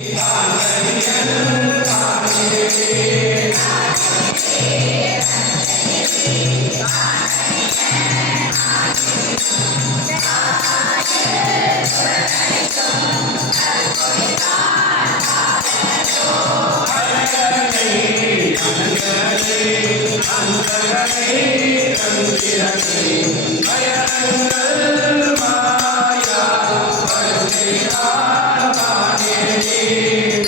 கையனே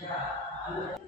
Yeah.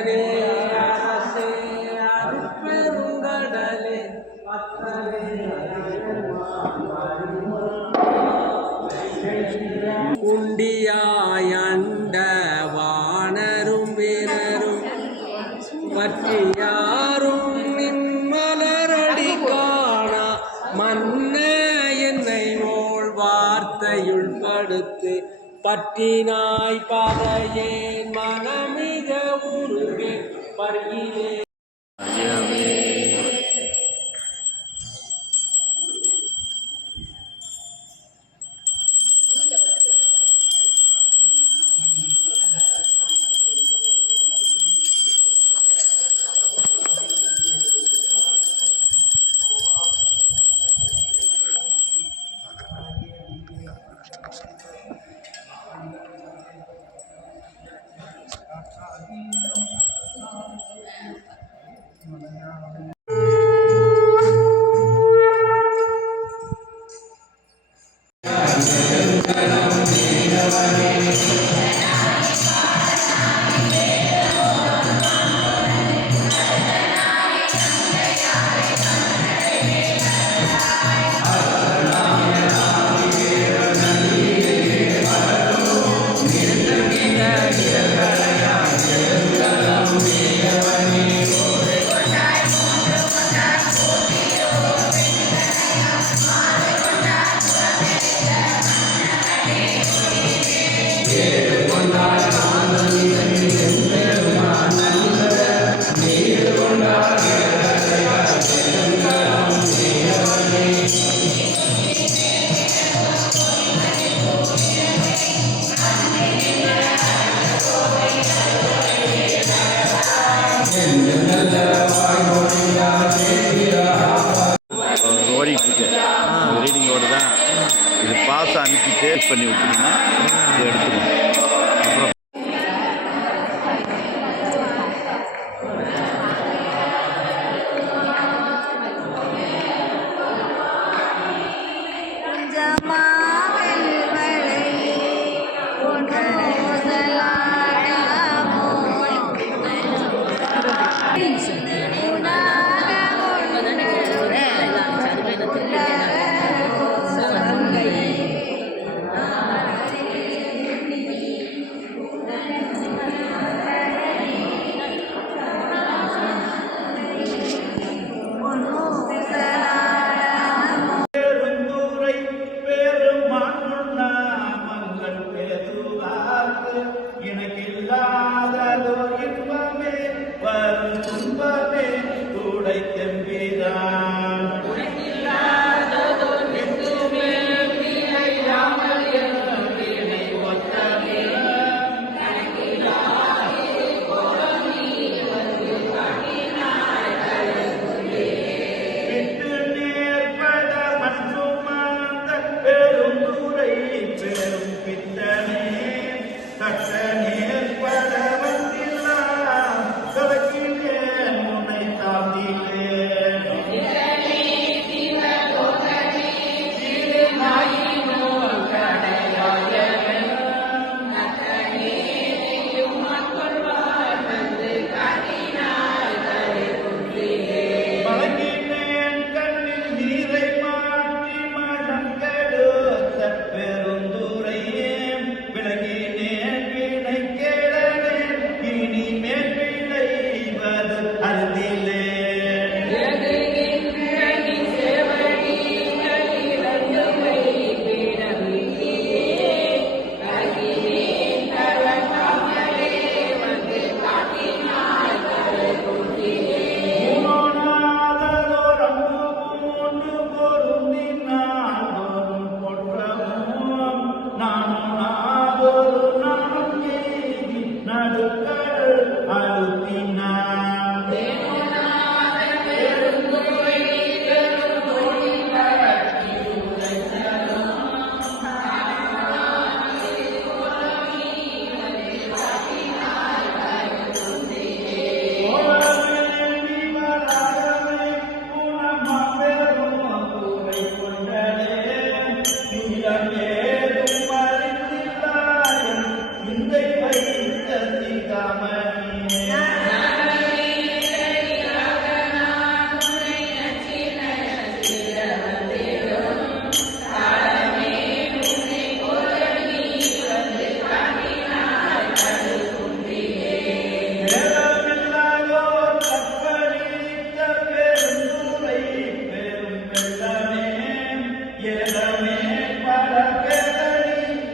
பற்றினாய் பதையேன் மனமிக உருகே பருகிலே காசை அனுப்பிட்டு பண்ணி விட்டீங்கன்னா எடுத்துக்கணும்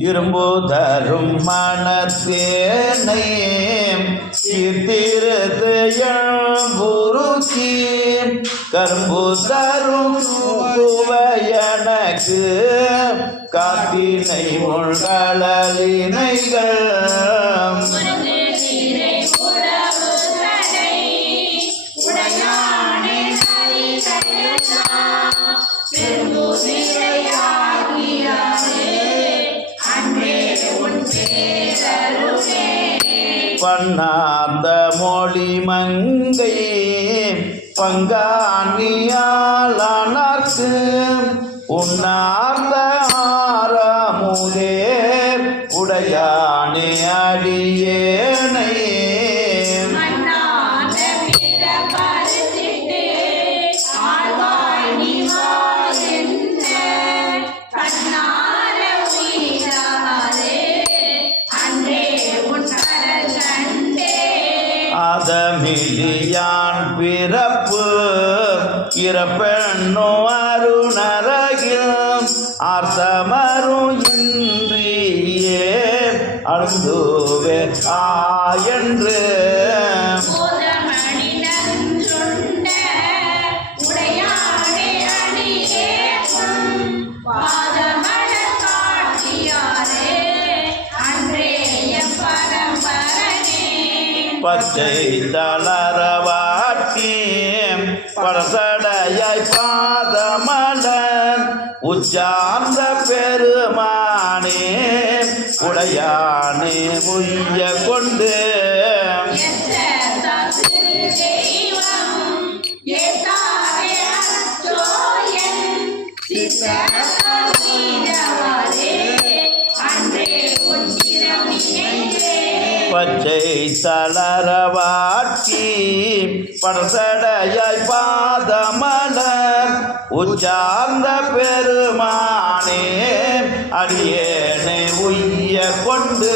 இரும்பு தரும் மனத்தேனை சித்திரத்தையுருக்கி கரும்பு தரும் எனக்கு காத்தினை முழலினைகள் மங்கை பங்காணியாளர்க்கு உன்னார்ந்த ஆரமுதே உடையானே அடியே இறப்பெண்ணோ அருணரகில் ஆர்த்தமரும் இன்றியே அழுந்துவே எம் பரம்பரனே. பச்சை தளரவாட்டி படசடையாய் பாதமலன் உச்சார்ந்த பெருமானே உடையானே உய்ய கொண்டு. பச்சை தளரவாட்சி படசடையாய் பாதம் உச்சார்ந்த பெருமானே அடியேனை உய்ய கொண்டு.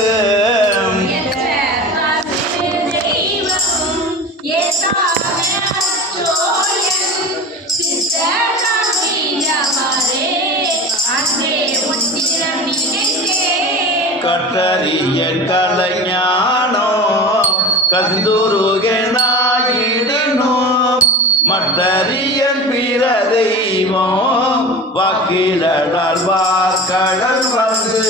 கட்டறியன் கலைஞானோ கந்தூரு மட்டறியன் பிற தெய்வம் வாக்கிலடால் வாக்கடல் வந்து.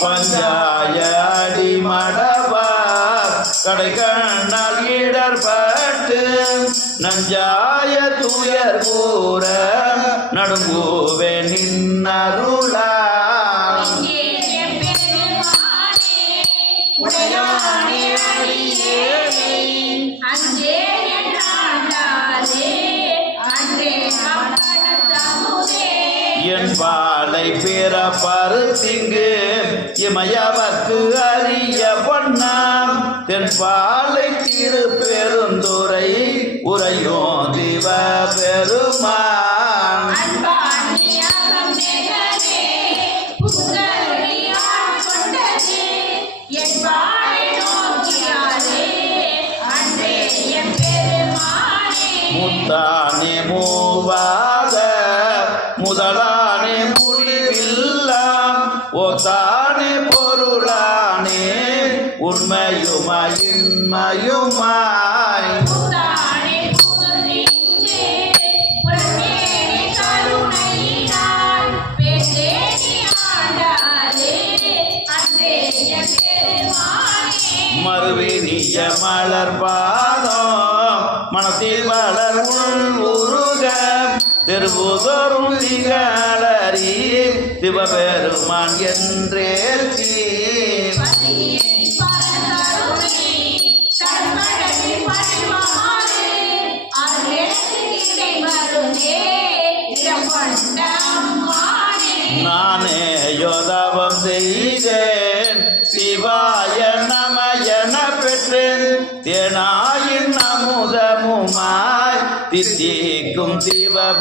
பஞ்சாய அடி மடவார் கடை கண்ணால் இடர்பட்டு. நஞ்சாய துயர் கூற நடுங்குவே நின்னருளா. என் பாலை பிற பருத்திங்கு இமயவர்க்கு அறிய பொன்னாம். தென் பாலை திரு பெருந்துரை உரையோ திவ பெருமான். முத்தானே மூவாத முதலானே முடிவில்லாம். ஒத்தானே பொருளானே உண்மையுமாய் மறுவினிய மலர் பாதம் மனத்தில் வளர் உருக திருபுதரும் திகழறி சிவபெருமான் என்றே தீ பசியின் அமுதமுமாய் சிவபெருமான்.